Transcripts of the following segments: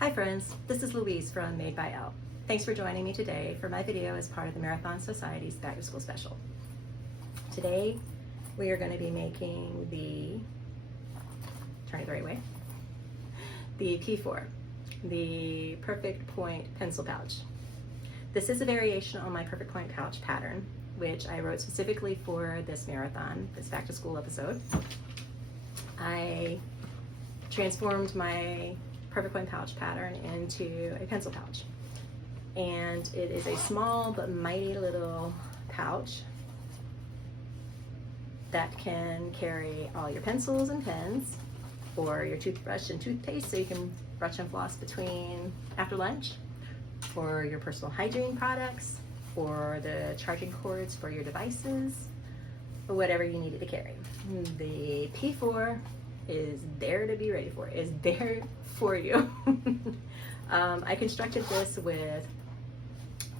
Hi friends, this is Louise from Made by Elle. Thanks for joining me today for my video as part of the Marathon Sewciety's Back to School Special. Today we are going to be making the, turn it the right way, the P4, the Perfect Point Pencil Pouch. This is a variation on my Perfect Point Pouch pattern, which I wrote specifically for this marathon, this back to school episode. I transformed my Perfect Point Pouch pattern into a pencil pouch. And it is a small but mighty little pouch that can carry all your pencils and pens, or your toothbrush and toothpaste so you can brush and floss between after lunch, or your personal hygiene products, or the charging cords for your devices, or whatever you needed to carry. The P4 is there to be ready for, is there for you. I constructed this with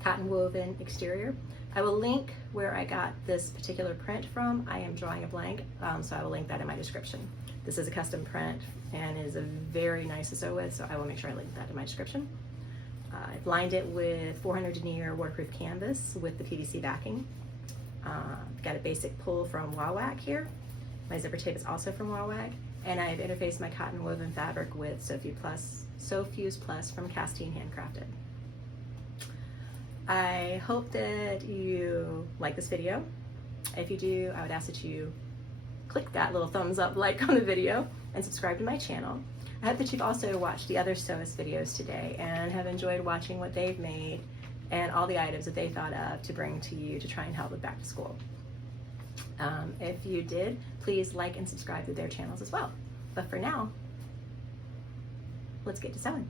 cotton woven exterior. I will link where I got this particular print from. I am drawing a blank, so I will link that in my description. This is a custom print and is a very nice to sew with, so I will make sure I link that in my description. I've lined it with 400 denier waterproof canvas with the PVC backing. Got a basic pull from Wawag here. My zipper tape is also from Wawag, and I've interfaced my cotton woven fabric with Sewfuse Plus from Castine Handcrafted. I hope that you like this video. If you do, I would ask that you click that little thumbs up like on the video and subscribe to my channel. I hope that you've also watched the other Sewist videos today and have enjoyed watching what they've made and all the items that they thought of to bring to you to try and help with back to school. If you did, please like and subscribe to their channels as well. But for now, let's get to sewing.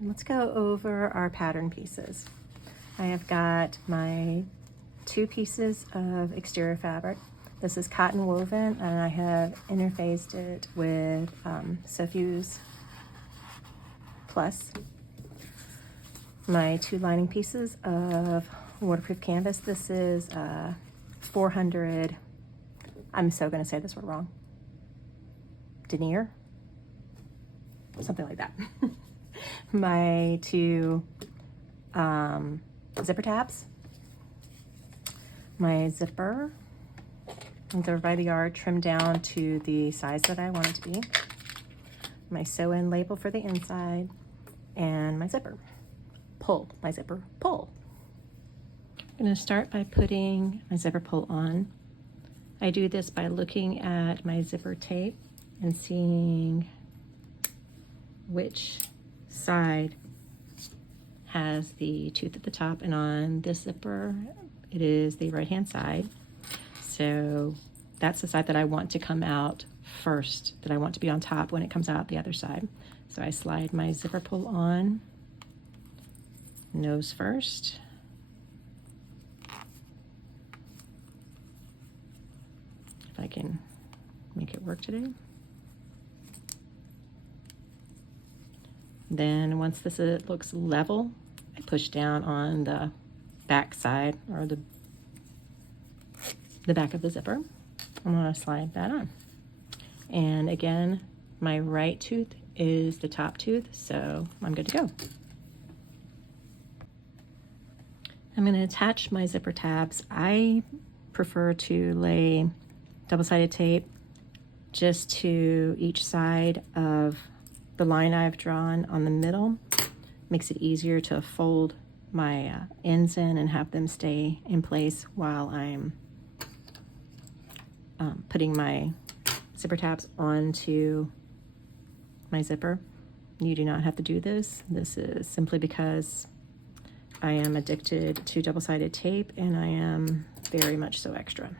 Let's go over our pattern pieces. I have got my 2 pieces of exterior fabric. This is cotton woven, and I have interfaced it with Sewfuse Plus. My 2 lining pieces of waterproof canvas. This is 400, I'm so gonna say this word wrong, denier, something like that. My 2 zipper tabs, my zipper, they're by the yard, trimmed down to the size that I want it to be, my sew-in label for the inside, and my zipper pull, my zipper pull. I'm going to start by putting my zipper pull on. I do this by looking at my zipper tape and seeing which side has the tooth at the top, and on this zipper it is the right hand side. So that's the side that I want to come out first, that I want to be on top when it comes out the other side. So I slide my zipper pull on, nose first. If I can make it work today. Then once this looks level, I push down on the back side, or the back of the zipper. I'm going to slide that on. And again, my right tooth is the top tooth, so I'm good to go. I'm going to attach my zipper tabs. I prefer to lay double-sided tape just to each side of the line I've drawn on the middle. Makes it easier to fold my ends in and have them stay in place while I'm putting my zipper tabs onto my zipper. You do not have to do this. This is simply because I am addicted to double-sided tape, and I am very much so extra.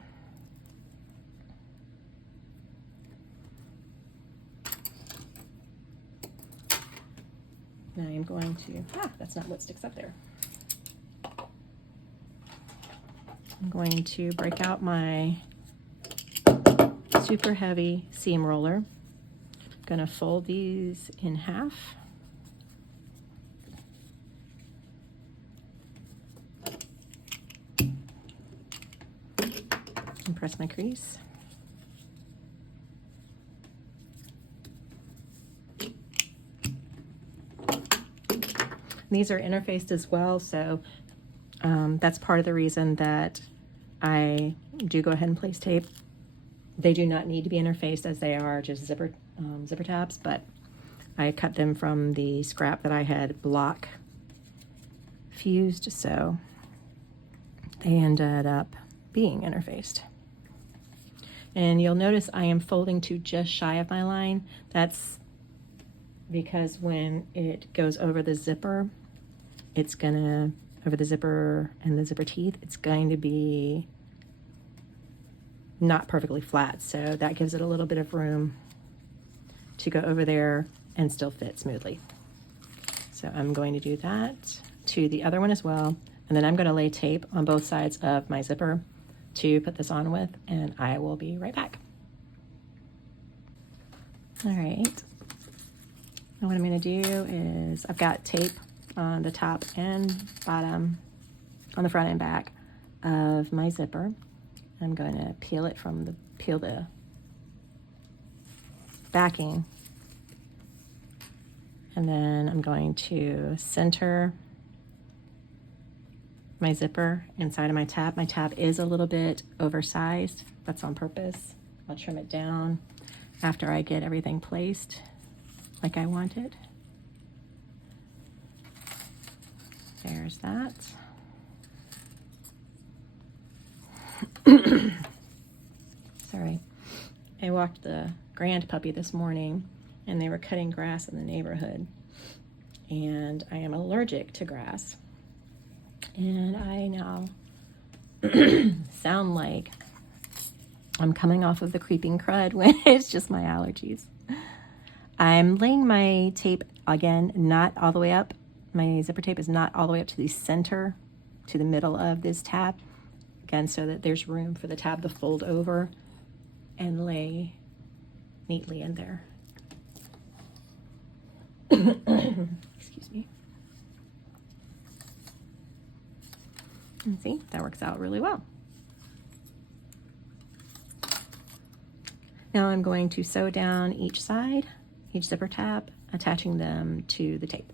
Now I'm going to, that's not what sticks up there. I'm going to break out my super heavy seam roller. I'm gonna fold these in half. And press my crease. These are interfaced as well, so that's part of the reason that I do go ahead and place tape. They do not need to be interfaced, as they are just zipper tabs, but I cut them from the scrap that I had block fused, so they ended up being interfaced. And you'll notice I am folding to just shy of my line. That's because when it goes over the zipper, it's gonna, over the zipper and the zipper teeth, it's going to be not perfectly flat. So that gives it a little bit of room to go over there and still fit smoothly. So I'm going to do that to the other one as well. And then I'm going to lay tape on both sides of my zipper to put this on with, and I will be right back. All right. Now what I'm going to do is I've got tape on the top and bottom, on the front and back of my zipper. I'm going to peel the backing, and then I'm going to center my zipper inside of my tab. My tab is a little bit oversized. That's on purpose. I'll trim it down after I get everything placed like I want it. There's that. Sorry. I walked the grand puppy this morning and they were cutting grass in the neighborhood. And I am allergic to grass. And I now sound like I'm coming off of the creeping crud when it's just my allergies. I'm laying my tape, again, not all the way up. My zipper tape is not all the way up to the center, to the middle of this tab. Again, so that there's room for the tab to fold over and lay neatly in there. Excuse me. And see, that works out really well. Now I'm going to sew down each side, each zipper tab, attaching them to the tape.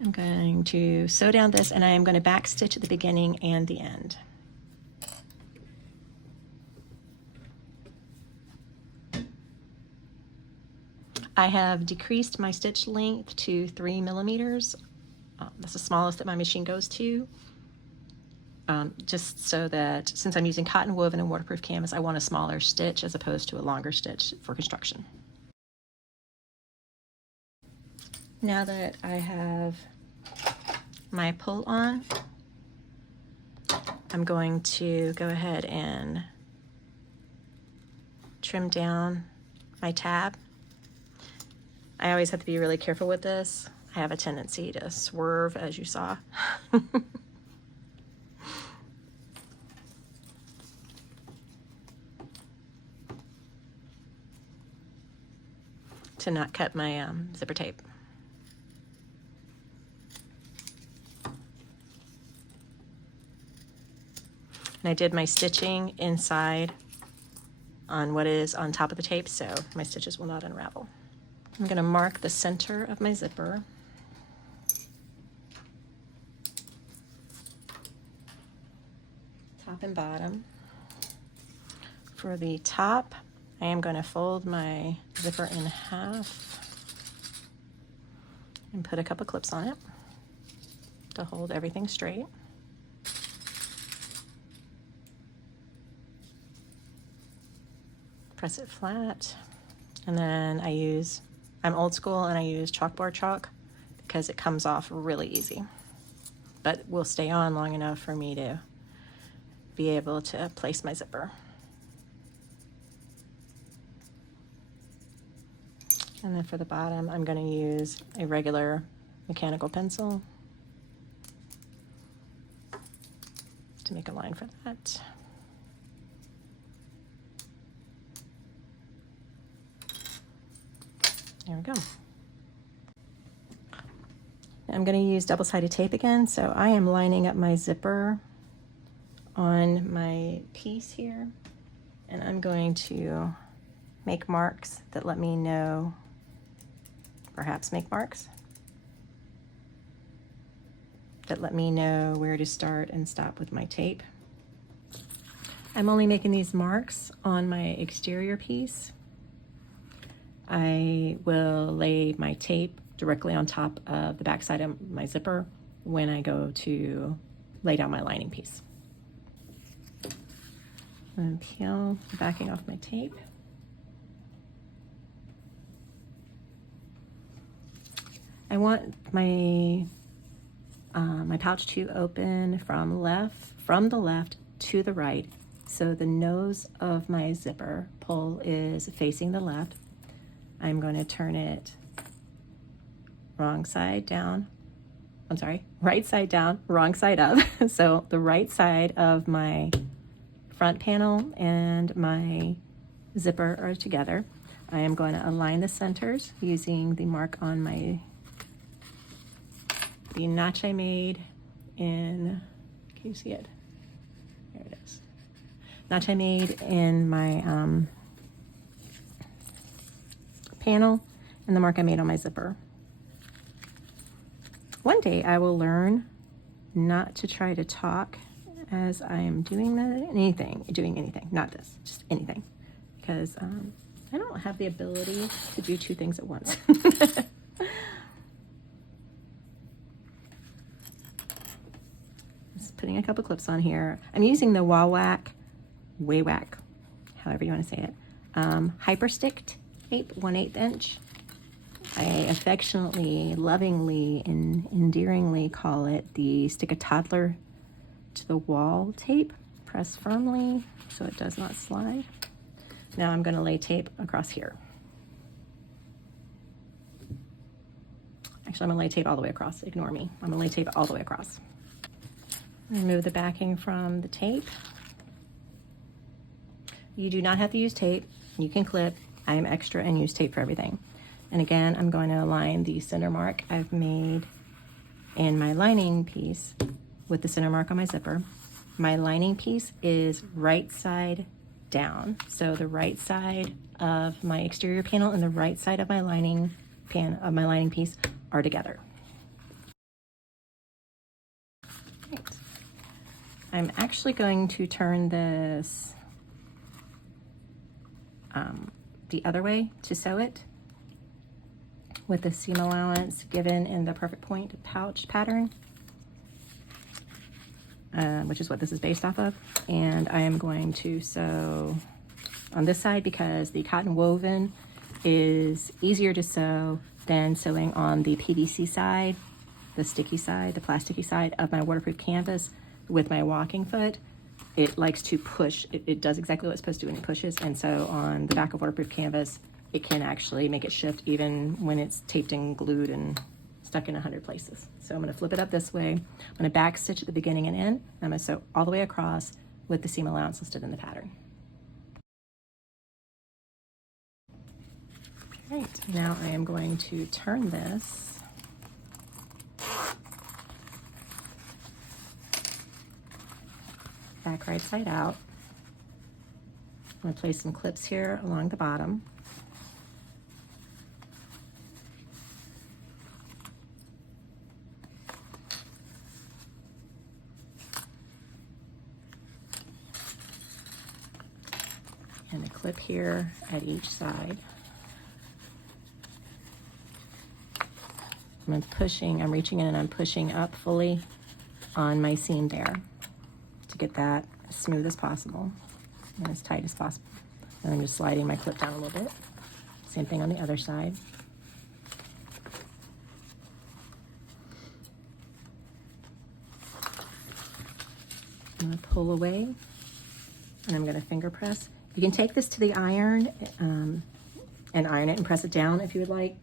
I'm going to sew down this, and I am going to back stitch at the beginning and the end. I have decreased my stitch length to 3 millimeters. That's the smallest that my machine goes to. Just so that, since I'm using cotton woven and waterproof canvas, I want a smaller stitch as opposed to a longer stitch for construction. Now that I have my pull on, I'm going to go ahead and trim down my tab. I always have to be really careful with this. I have a tendency to swerve, as you saw. To not cut my zipper tape. And I did my stitching inside on what is on top of the tape, so my stitches will not unravel. I'm going to mark the center of my zipper. Top and bottom. For the top, I am going to fold my zipper in half and put a couple clips on it to hold everything straight. Press it flat, and then I'm old school and I use chalkboard chalk because it comes off really easy, but will stay on long enough for me to be able to place my zipper. And then for the bottom, I'm going to use a regular mechanical pencil to make a line for that. There we go. I'm going to use double-sided tape again, so I am lining up my zipper on my piece here, and I'm going to make marks that let me know perhaps make marks that let me know where to start and stop with my tape. I'm only making these marks on my exterior piece. I will lay my tape directly on top of the back side of my zipper when I go to lay down my lining piece. And peel the backing off my tape. I want my my pouch to open from the left to the right, so the nose of my zipper pull is facing the left. I'm going to turn it wrong side down. I'm sorry, right side down, wrong side up. So the right side of my front panel and my zipper are together. I am going to align the centers using the mark on the notch I made in, can you see it? There it is. Notch I made in my panel and the mark I made on my zipper. One day I will learn not to try to talk as I am doing anything, not this, just anything, because I don't have the ability to do two things at once. Just putting a couple clips on here. I'm using the Waywack, however you want to say it, Hyper Stick tape, 1/8 inch. I affectionately, lovingly, and endearingly call it the Stick a Toddler to the Wall tape. Press firmly so it does not slide. Now I'm going to lay tape across here. Actually, I'm going to lay tape all the way across. Ignore me. I'm going to lay tape all the way across. Remove the backing from the tape. You do not have to use tape. You can clip. I am extra and use tape for everything. And again, I'm going to align the center mark I've made in my lining piece with the center mark on my zipper. My lining piece is right side down. So the right side of my exterior panel and the right side of my lining piece are together. Right. I'm actually going to turn this the other way to sew it with the seam allowance given in the Perfect Point pouch pattern, which is what this is based off of. And I am going to sew on this side because the cotton woven is easier to sew than sewing on the PVC side, the sticky side, the plasticky side of my waterproof canvas with my walking foot. It likes to push. It does exactly what it's supposed to when it pushes. And so on the back of waterproof canvas, it can actually make it shift even when it's taped and glued and stuck in 100 places. So I'm going to flip it up this way. I'm going to back stitch at the beginning and end. I'm going to sew all the way across with the seam allowance listed in the pattern. Right, now I am going to turn this back right side out. I'm going to place some clips here along the bottom. And a clip here at each side. I'm reaching in and I'm pushing up fully on my seam there to get that as smooth as possible and as tight as possible. And I'm just sliding my clip down a little bit. Same thing on the other side. I'm going to pull away and I'm going to finger press. You can take this to the iron and iron it and press it down if you would like.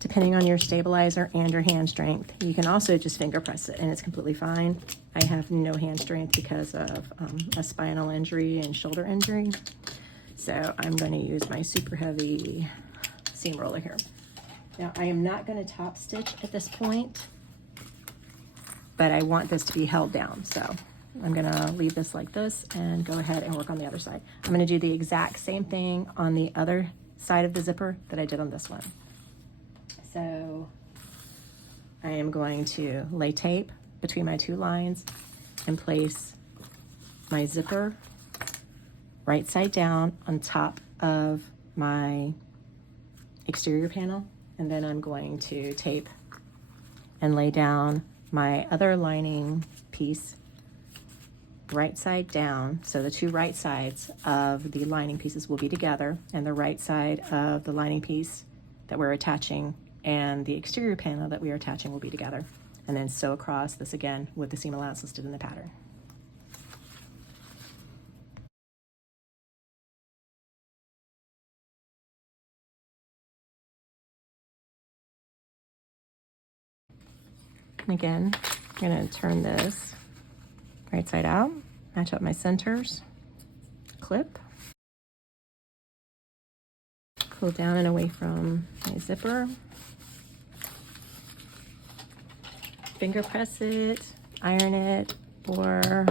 Depending on your stabilizer and your hand strength. You can also just finger press it and it's completely fine. I have no hand strength because of a spinal injury and shoulder injury. So I'm going to use my super heavy seam roller here. Now I am not going to top stitch at this point, but I want this to be held down. So I'm going to leave this like this and go ahead and work on the other side. I'm going to do the exact same thing on the other side of the zipper that I did on this one. So I am going to lay tape between my two lines and place my zipper right side down on top of my exterior panel, and then I'm going to tape and lay down my other lining piece right side down, so the two right sides of the lining pieces will be together, and the right side of the lining piece that we're attaching and the exterior panel that we are attaching will be together, and then sew across this again with the seam allowance listed in the pattern. Again, I'm going to turn this right side out, match up my centers, clip, pull down and away from my zipper, finger press it, iron it, or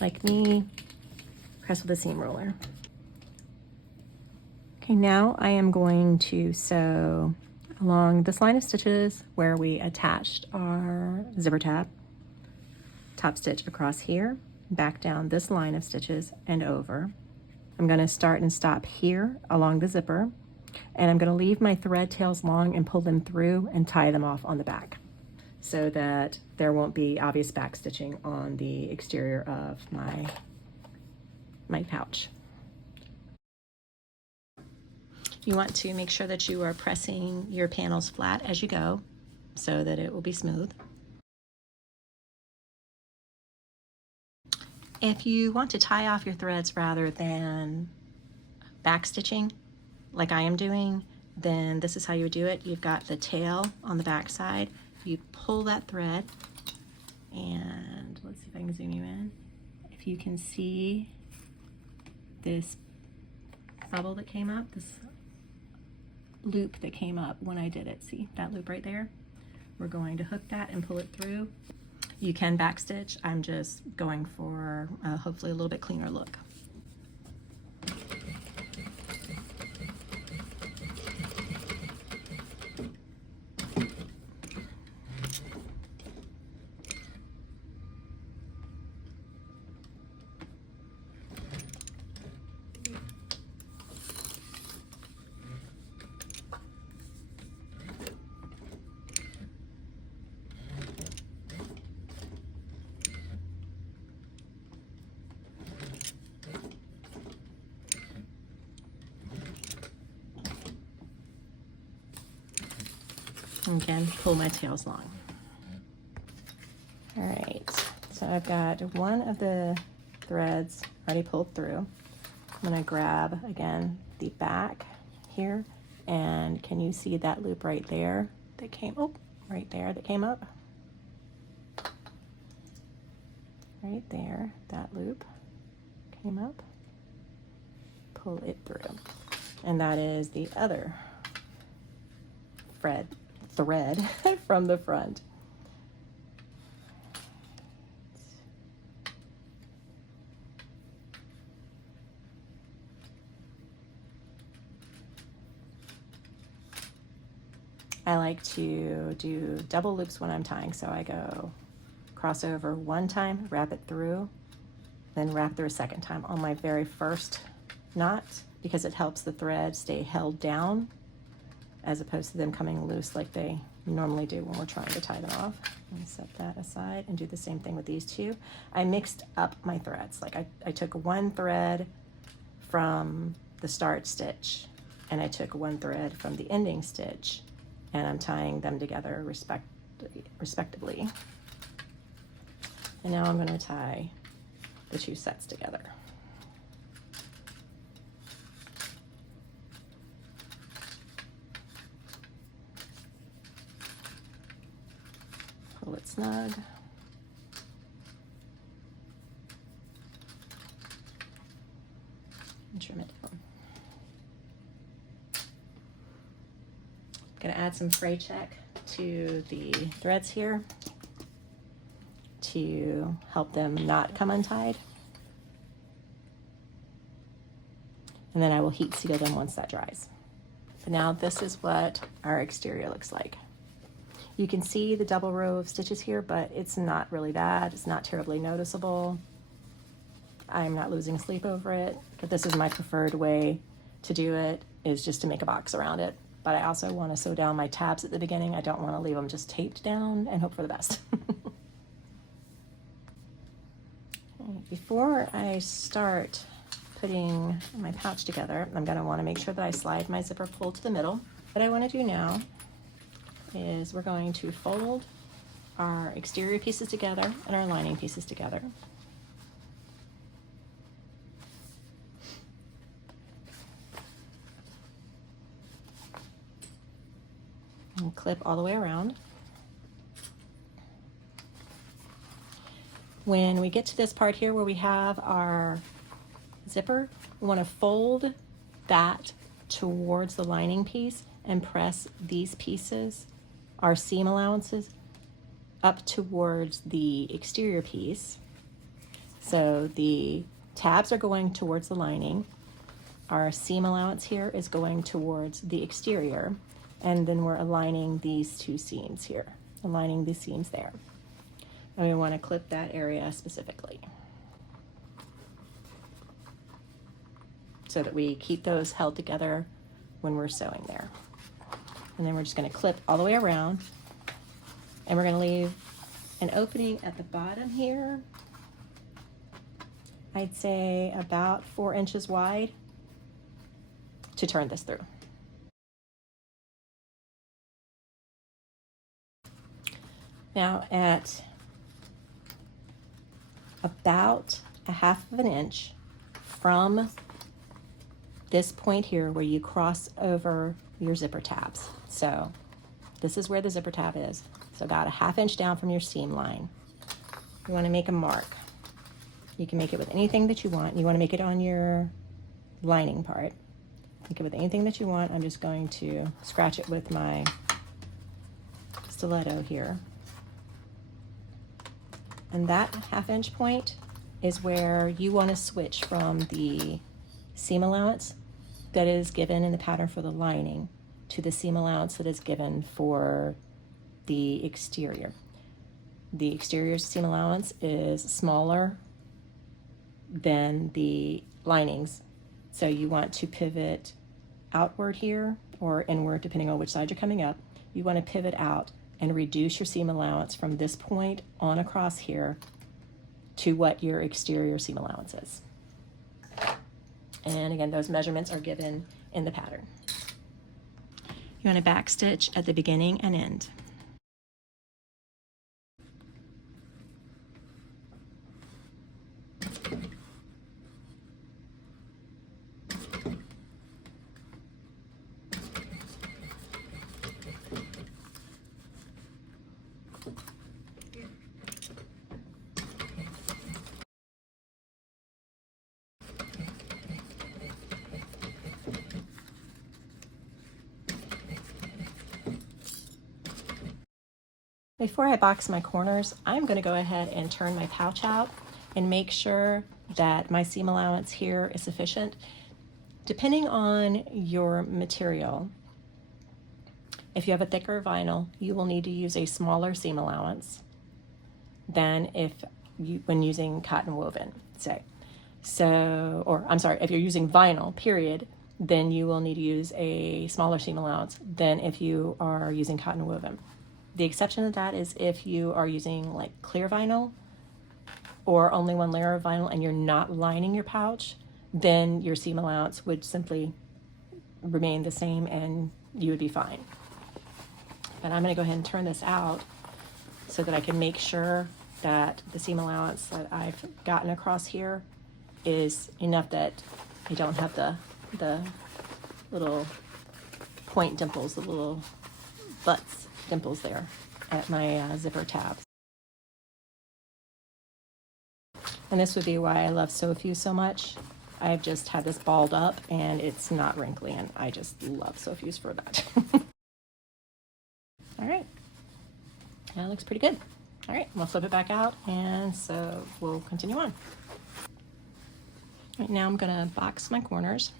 like me, press with a seam roller. Okay, now I am going to sew along this line of stitches where we attached our zipper tab, top stitch across here, back down this line of stitches and over. I'm going to start and stop here along the zipper, and I'm going to leave my thread tails long and pull them through and tie them off on the back so that there won't be obvious back stitching on the exterior of my pouch. You want to make sure that you are pressing your panels flat as you go so that it will be smooth. If you want to tie off your threads rather than back stitching, like I am doing, then this is how you would do it. You've got the tail on the back side. You pull that thread, and let's see if I can zoom you in. If you can see this bubble that came up, this loop that came up when I did it, see that loop right there? We're going to hook that and pull it through. You can backstitch. I'm just going for hopefully a little bit cleaner look. Again, pull my tails long. All right, so I've got one of the threads already pulled through. I'm gonna grab, again, the back here, and can you see that loop right there that came, oh, right there that came up? Right there, that loop came up. Pull it through. And that is the other thread from the front. I like to do double loops when I'm tying, so I go cross over one time, wrap it through, then wrap through a second time on my very first knot, because it helps the thread stay held down as opposed to them coming loose like they normally do when we're trying to tie them off. Let me set that aside and do the same thing with these two. I mixed up my threads. Like I took one thread from the start stitch and I took one thread from the ending stitch, and I'm tying them together respectively. And now I'm going to tie the two sets together. Pull it snug. And trim it down. I'm going to add some fray check to the threads here to help them not come untied. and then I will heat seal them once that dries. But now this is what our exterior looks like. You can see the double row of stitches here, but it's not really bad. It's not terribly noticeable. I'm not losing sleep over it, but this is my preferred way to do it, is just to make a box around it. But I also want to sew down my tabs at the beginning. I don't want to leave them just taped down and hope for the best. Before I start putting my pouch together, I'm going to want to make sure that I slide my zipper pull to the middle. What I want to do now is we're going to fold our exterior pieces together and our lining pieces together. And clip all the way around. When we get to this part here where we have our zipper, we want to fold that towards the lining piece and press these pieces, our seam allowances, up towards the exterior piece. So the tabs are going towards the lining. Our seam allowance here is going towards the exterior. And then we're aligning these two seams here, aligning the seams there. And we want to clip that area specifically so that we keep those held together when we're sewing there. And then we're just going to clip all the way around, and we're going to leave an opening at the bottom here, I'd say about 4 inches wide, to turn this through. Now at about 1/2 inch from this point here where you cross over your zipper tabs. So this is where the zipper tab is. So about 1/2 inch down from your seam line. You want to make a mark. You can make it with anything that you want. You want to make it on your lining part. Make it with anything that you want. I'm just going to scratch it with my stiletto here. And that 1/2 inch point is where you want to switch from the seam allowance that is given in the pattern for the lining to the seam allowance that is given for the exterior. The exterior seam allowance is smaller than the linings. So you want to pivot outward here or inward, depending on which side you're coming up. You want to pivot out and reduce your seam allowance from this point on across here to what your exterior seam allowance is. And again, those measurements are given in the pattern. You want to back stitch at the beginning and end. Before I box my corners, I'm going to go ahead and turn my pouch out and make sure that my seam allowance here is sufficient. Depending on your material, if you have a thicker vinyl, you will need to use a smaller seam allowance than when using cotton woven, say. If you're using vinyl, period, then you will need to use a smaller seam allowance than if you are using cotton woven. The exception to that is if you are using like clear vinyl or only one layer of vinyl and you're not lining your pouch, then your seam allowance would simply remain the same and you would be fine. But I'm going to go ahead and turn this out so that I can make sure that the seam allowance that I've gotten across here is enough that I don't have the little point dimples, the little butts dimples there at my zipper tabs. And this would be why I love Sewfuse so much. I've just had this balled up and it's not wrinkly, and I just love Sewfuse for that. All right, that looks pretty good. All right, we'll flip it back out, and so we'll continue on. Right now I'm gonna box my corners.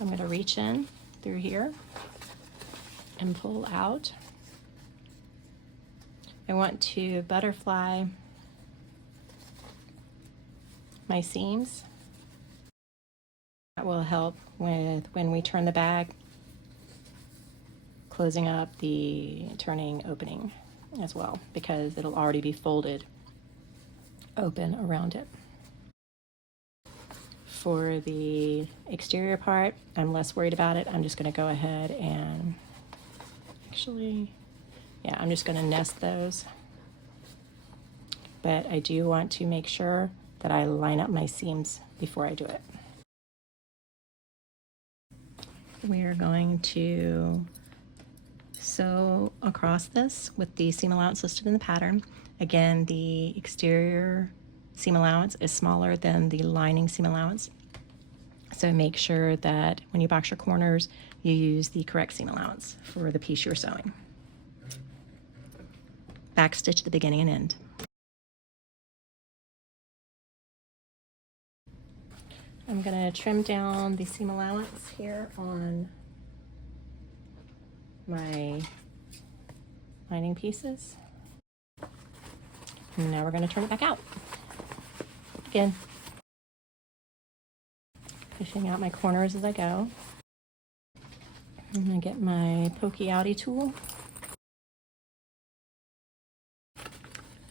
So I'm going to reach in through here and pull out. I want to butterfly my seams. That will help with when we turn the bag, closing up the turning opening as well, because it'll already be folded open around it. For the exterior part, I'm less worried about it. I'm just going to go ahead and actually, yeah, I'm just going to nest those. But I do want to make sure that I line up my seams before I do it. We are going to sew across this with the seam allowance listed in the pattern. Again, the exterior seam allowance is smaller than the lining seam allowance. So make sure that when you box your corners, you use the correct seam allowance for the piece you're sewing. Backstitch the beginning and end. I'm going to trim down the seam allowance here on my lining pieces. And now we're going to turn it back out. Again, pushing out my corners as I go. I'm going to get my pokey outie tool.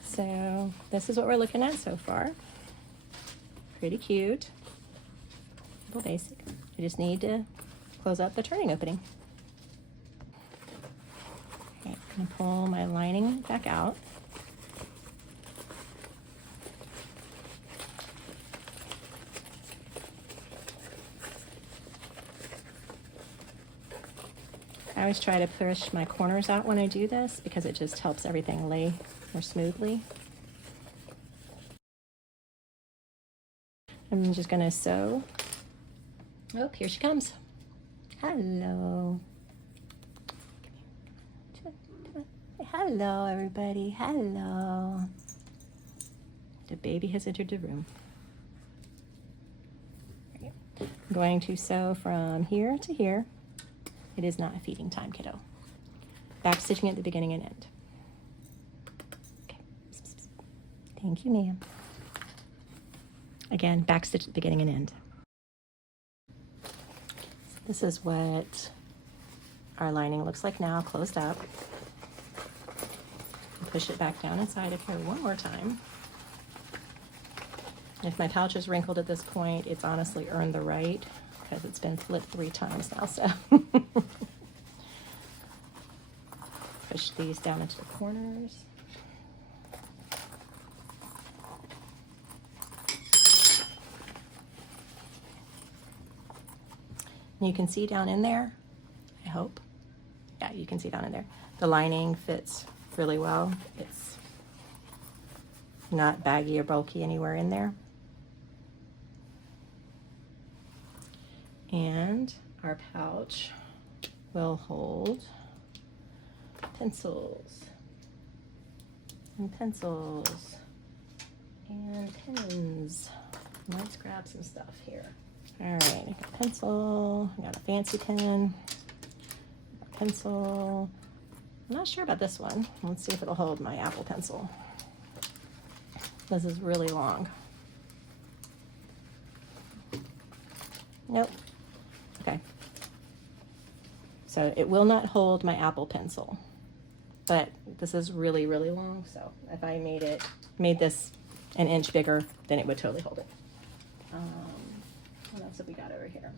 So this is what we're looking at so far. Pretty cute. A little basic. I just need to close up the turning opening. Okay, I'm going to pull my lining back out. I always try to push my corners out when I do this because it just helps everything lay more smoothly. I'm just going to sew. Oh, here she comes. Hello. Hello, everybody. Hello. The baby has entered the room. I'm going to sew from here to here. It is not a feeding time, kiddo. Back stitching at the beginning and end. Okay. Thank you, ma'am. Again, back stitch at the beginning and end. This is what our lining looks like now, closed up. Push it back down inside of here one more time. If my pouch is wrinkled at this point, it's honestly earned the right because it's been flipped 3 times now, so. Push these down into the corners. You can see down in there, I hope. Yeah, you can see down in there. The lining fits really well. It's not baggy or bulky anywhere in there. And our pouch will hold pencils and pencils and pens. Let's grab some stuff here. All right, I got a pencil, I got a fancy pen, a pencil. I'm not sure about this one. Let's see if it'll hold my Apple Pencil. This is really long. Nope. Okay. So it will not hold my Apple Pencil, but this is really, really long. So if I made this an inch bigger, then it would totally hold it. What else have we got over here?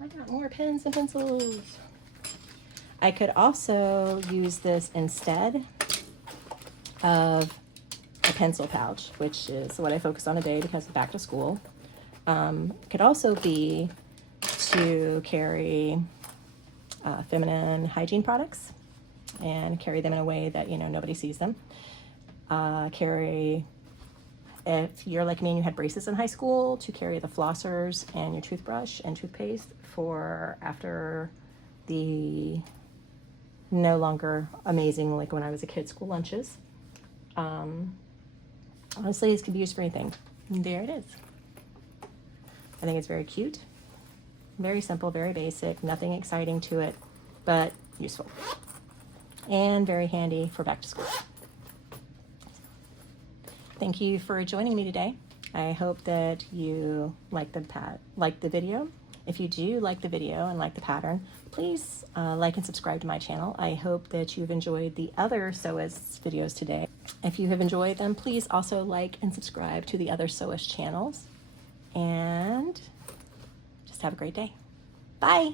I got more pens and pencils. I could also use this instead of a pencil pouch, which is what I focus on today because back to school. It could also be to carry feminine hygiene products and carry them in a way that, you know, nobody sees them. If you're like me and you had braces in high school, to carry the flossers and your toothbrush and toothpaste for after the no longer amazing, like when I was a kid, school lunches. Honestly, this can be used for anything. And there it is. I think it's very cute. Very simple, very basic, nothing exciting to it, but useful. And very handy for back to school. Thank you for joining me today. I hope that you like the video. If you do like the video and like the pattern, please like and subscribe to my channel. I hope that you've enjoyed the other Sewist videos today. If you have enjoyed them, please also like and subscribe to the other Sewist channels. And just have a great day. Bye.